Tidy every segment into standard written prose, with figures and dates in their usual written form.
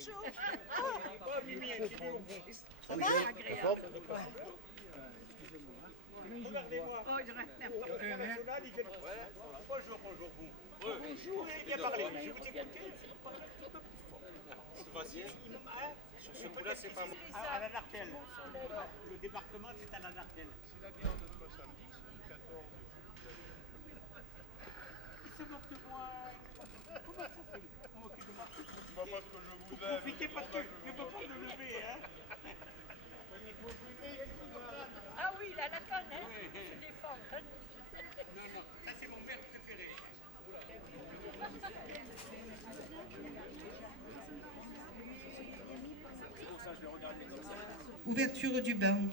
Bonjour. Ça va? Regardez-moi. Oh, je reste n'importe quoi. National, il vient de- Bonjour, bonjour, vous. Bonjour, vous avez bien parlé. Je vais vous écouter. Parlez un petit peu plus fort. C'est facile. Hein? Sur ce coup-là, c'est pas bon. À la Nartelle. Le débarquement, c'est à la Nartelle. C'est la viande de samedi, c'est le 14. Il se moque de moi. Comment ça fait? Vous moquez de moi? C'est pas parce que je vous Vous aime. profitez parce que je ne peux pas me lever, hein? Ah oui, il a la canne, hein. Se défendre. Hein. Non, non, ça c'est mon verre préféré. Ouverture du bain.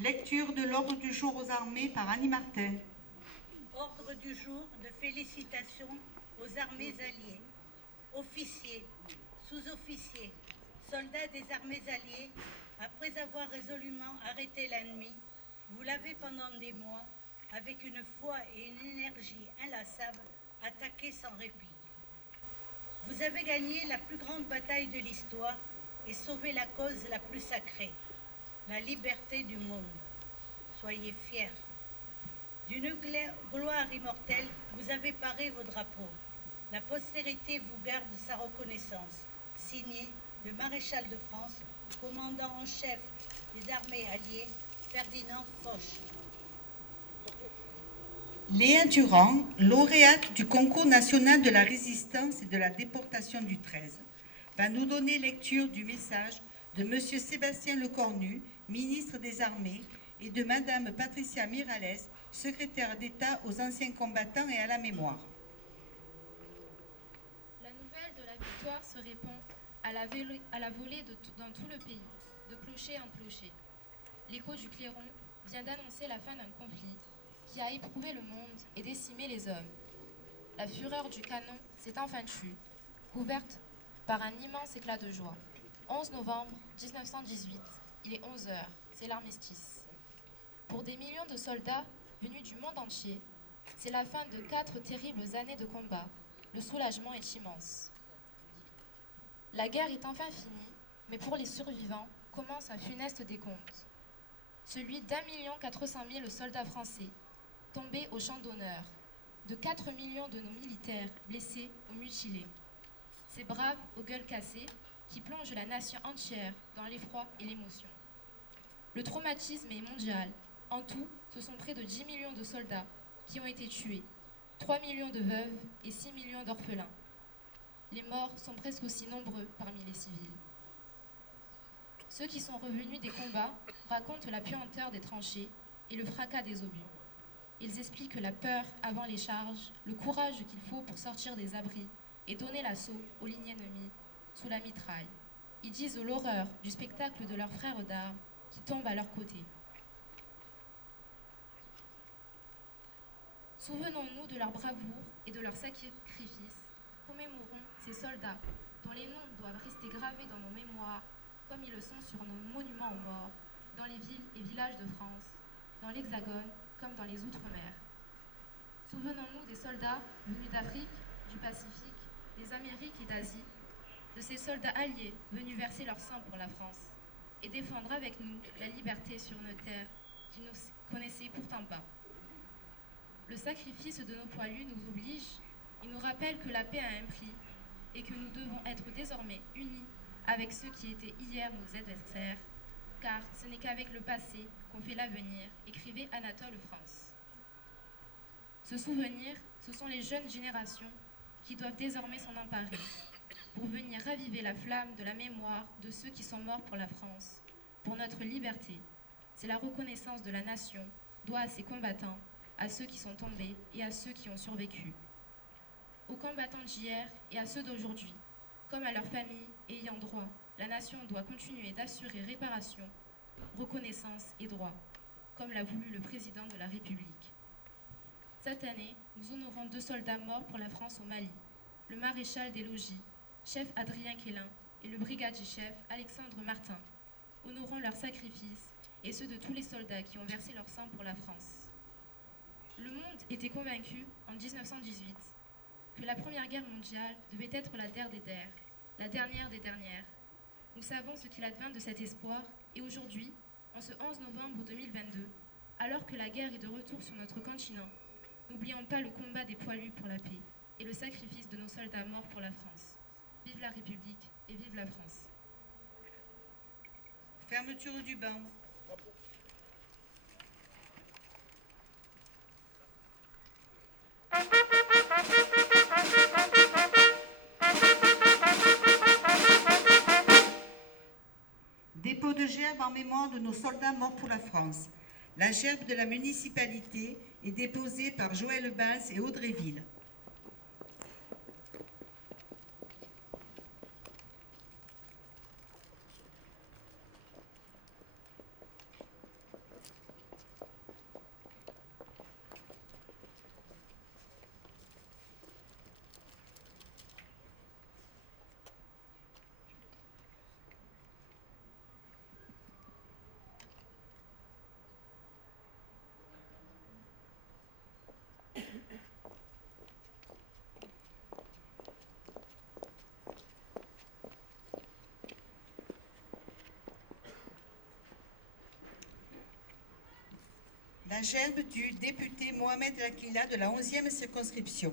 Lecture de l'ordre du jour aux armées par Annie Martin. Ordre du jour de félicitations aux armées alliées. Officiers, sous-officiers, soldats des armées alliées, après avoir résolument arrêté l'ennemi, vous l'avez pendant des mois, avec une foi et une énergie inlassables, attaqué sans répit. Vous avez gagné la plus grande bataille de l'histoire et sauvé la cause la plus sacrée, la liberté du monde. Soyez fiers. D'une gloire immortelle, vous avez paré vos drapeaux. La postérité vous garde sa reconnaissance. Signé le maréchal de France, commandant en chef des armées alliées, Ferdinand Foch. Léa Durand, lauréate du concours national de la résistance et de la déportation du 13, va nous donner lecture du message de M. Sébastien Lecornu, ministre des Armées, et de Mme Patricia Miralles, secrétaire d'État aux anciens combattants et à la mémoire. La nouvelle de la victoire se répand à la volée dans tout le pays, de clocher en clocher. L'écho du clairon vient d'annoncer la fin d'un conflit qui a éprouvé le monde et décimé les hommes. La fureur du canon s'est enfin tue, couverte par un immense éclat de joie. 11 novembre 1918, il est 11 heures, c'est l'armistice. Pour des millions de soldats venus du monde entier, c'est la fin de 4 terribles années de combat. Le soulagement est immense. La guerre est enfin finie, mais pour les survivants commence un funeste décompte. Celui d'1,4 million de soldats français, tombés au champ d'honneur, de 4 millions de nos militaires blessés ou mutilés. Ces braves aux gueules cassées qui plongent la nation entière dans l'effroi et l'émotion. Le traumatisme est mondial. En tout, ce sont près de 10 millions de soldats qui ont été tués, 3 millions de veuves et 6 millions d'orphelins. Les morts sont presque aussi nombreux parmi les civils. Ceux qui sont revenus des combats racontent la puanteur des tranchées et le fracas des obus. Ils expliquent la peur avant les charges, le courage qu'il faut pour sortir des abris et donner l'assaut aux lignes ennemies sous la mitraille. Ils disent l'horreur du spectacle de leurs frères d'armes qui tombent à leur côté. Souvenons-nous de leur bravoure et de leur sacrifice. Commémorons ces soldats dont les noms doivent rester gravés dans nos mémoires comme ils le sont sur nos monuments aux morts, dans les villes et villages de France, dans l'Hexagone comme dans les Outre-mer. Souvenons-nous des soldats venus d'Afrique, du Pacifique, des Amériques et d'Asie, de ces soldats alliés venus verser leur sang pour la France et défendre avec nous la liberté sur nos terres qui ne connaissaient pourtant pas. Le sacrifice de nos poilus nous oblige, il nous rappelle que la paix a un prix et que nous devons être désormais unis avec ceux qui étaient hier nos adversaires, car ce n'est qu'avec le passé qu'on fait l'avenir, écrivait Anatole France. Ce souvenir, ce sont les jeunes générations qui doivent désormais s'en emparer, pour venir raviver la flamme de la mémoire de ceux qui sont morts pour la France, pour notre liberté. C'est la reconnaissance de la nation, doit à ses combattants, à ceux qui sont tombés et à ceux qui ont survécu. Aux combattants d'hier et à ceux d'aujourd'hui, comme à leurs familles ayant droit, la nation doit continuer d'assurer réparation, reconnaissance et droit, comme l'a voulu le président de la République. Cette année, nous honorons 2 soldats morts pour la France au Mali, le maréchal des logis, chef Adrien Quélin, et le brigadier chef Alexandre Martin. Honorons leur sacrifice et ceux de tous les soldats qui ont versé leur sang pour la France. Le monde était convaincu, en 1918, que la Première Guerre mondiale devait être la der des der, la dernière des dernières. Nous savons ce qu'il advint de cet espoir, et aujourd'hui, en ce 11 novembre 2022, alors que la guerre est de retour sur notre continent, n'oublions pas le combat des poilus pour la paix et le sacrifice de nos soldats morts pour la France. Vive la République et vive la France. Fermeture du banc. Dépôt de gerbe en mémoire de nos soldats morts pour la France. La gerbe de la municipalité est déposée par Joël Bals et Audrey Ville. La gerbe du député Mohamed Lakila de la 11e circonscription.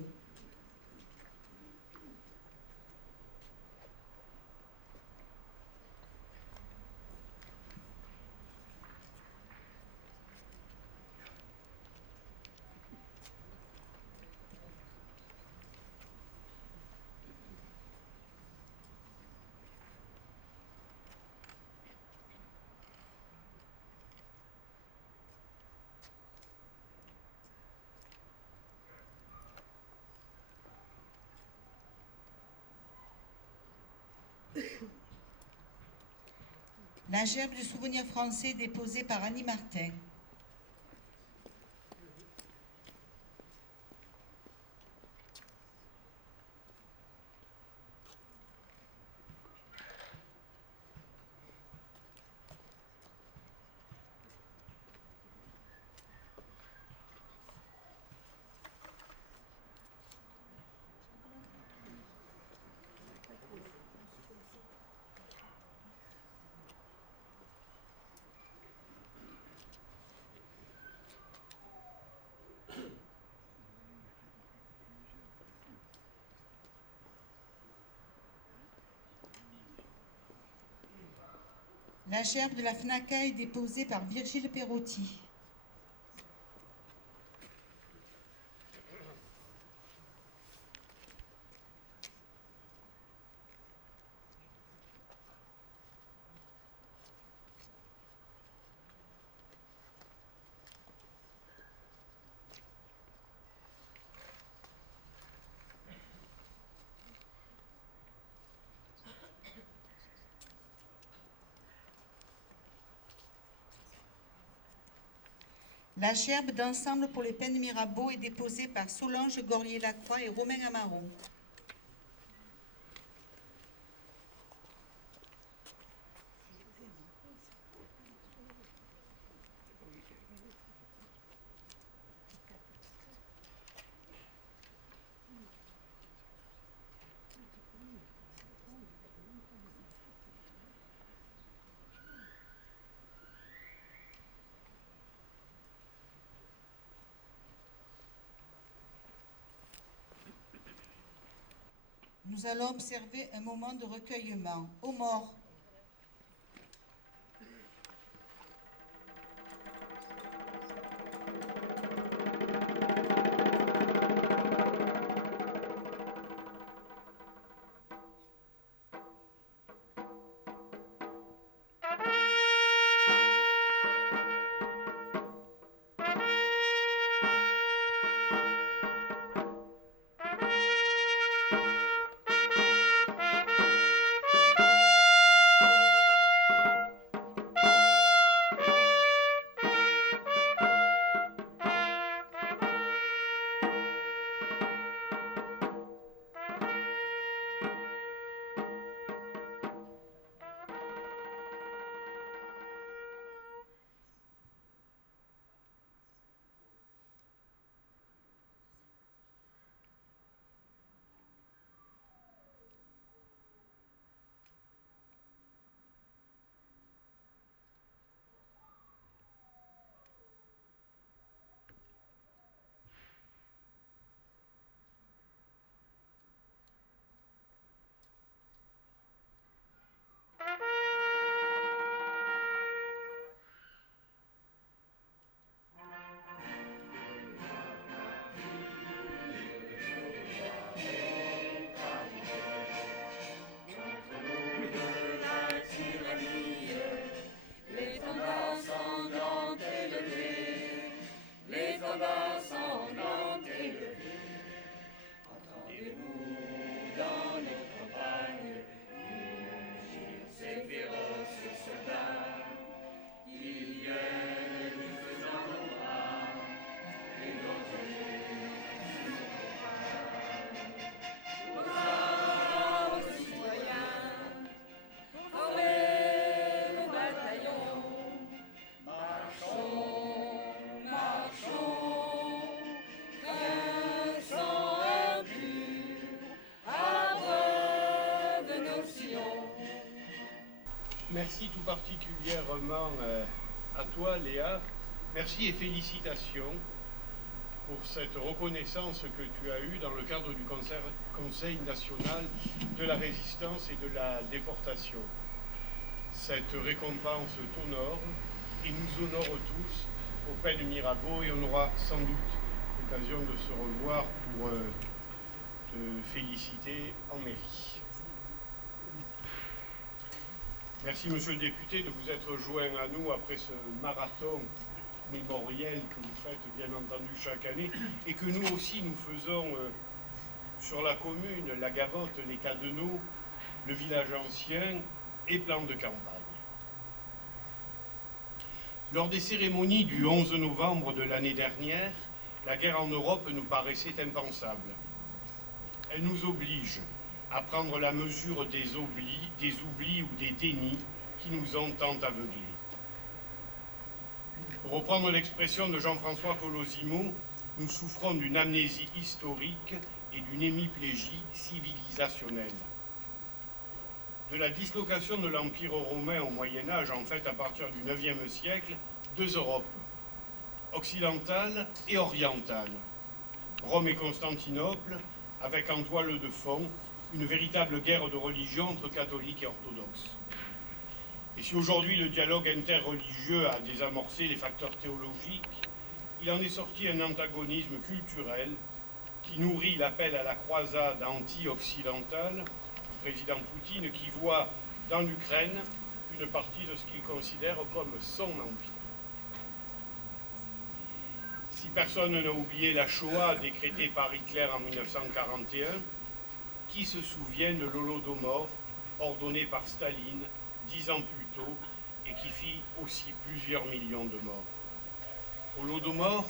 La gerbe du souvenir français déposée par Annie Martin. La gerbe de la FNACA est déposée par Virgile Perotti. La gerbe d'ensemble pour les peines Mirabeau est déposée par Solange Gorier-Lacroix et Romain Amaron. Nous allons observer un moment de recueillement. Aux morts. Merci tout particulièrement à toi, Léa. Merci et félicitations pour cette reconnaissance que tu as eue dans le cadre du Conseil national de la résistance et de la déportation. Cette récompense t'honore et nous honore tous au Pen Mirabeau, et on aura sans doute l'occasion de se revoir pour te féliciter en mairie. Merci, monsieur le député, de vous être joint à nous après ce marathon mémoriel que vous faites bien entendu chaque année et que nous aussi nous faisons sur la commune, la Gavotte, les Cadeneaux, le village ancien et plan de campagne. Lors des cérémonies du 11 novembre de l'année dernière, la guerre en Europe nous paraissait impensable. Elle nous oblige à prendre la mesure des oublis ou des dénis qui nous ont tant aveuglés. Pour reprendre l'expression de Jean-François Colosimo, nous souffrons d'une amnésie historique et d'une hémiplégie civilisationnelle. De la dislocation de l'Empire romain au Moyen-Âge, en fait à partir du IXe siècle, deux Europes, occidentale et orientale. Rome et Constantinople, avec en toile de fond une véritable guerre de religion entre catholiques et orthodoxes. Et si aujourd'hui le dialogue interreligieux a désamorcé les facteurs théologiques, il en est sorti un antagonisme culturel qui nourrit l'appel à la croisade anti-occidentale du président Poutine, qui voit dans l'Ukraine une partie de ce qu'il considère comme son empire. Si personne n'a oublié la Shoah décrétée par Hitler en 1941, qui se souvient de l'Holodomor ordonné par Staline 10 ans plus tôt et qui fit aussi plusieurs millions de morts. Holodomor,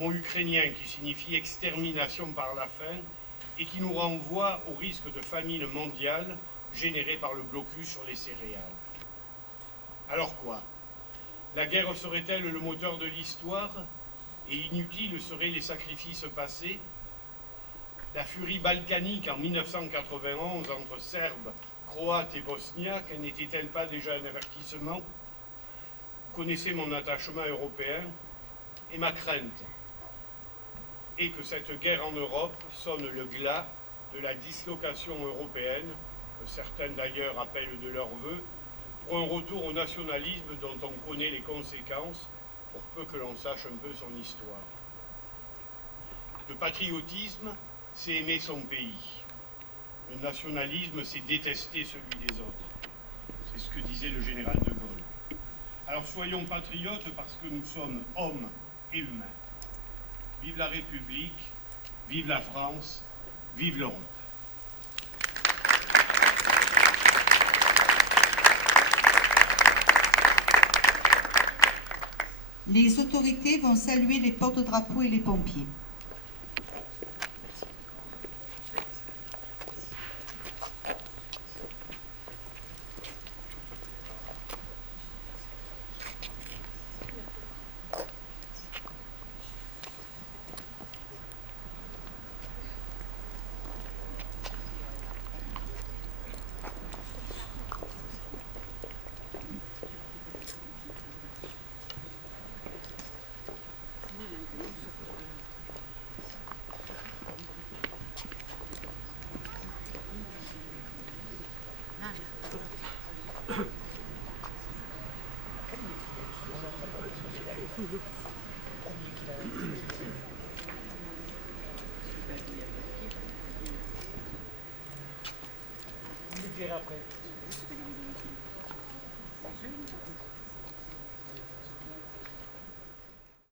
mot ukrainien qui signifie extermination par la faim et qui nous renvoie au risque de famine mondiale générée par le blocus sur les céréales. Alors quoi? La guerre serait-elle le moteur de l'histoire et inutiles seraient les sacrifices passés? La furie balkanique en 1991 entre Serbes, Croates et Bosniaques n'était-elle pas déjà un avertissement? Vous connaissez mon attachement européen et ma crainte est que cette guerre en Europe sonne le glas de la dislocation européenne, que certains d'ailleurs appellent de leur vœu, pour un retour au nationalisme dont on connaît les conséquences, pour peu que l'on sache un peu son histoire. Le patriotisme, c'est aimer son pays. Le nationalisme, c'est détester celui des autres. C'est ce que disait le général de Gaulle. Alors soyons patriotes parce que nous sommes hommes et humains. Vive la République, vive la France, vive l'Europe. Les autorités vont saluer les porte-drapeaux et les pompiers. Après.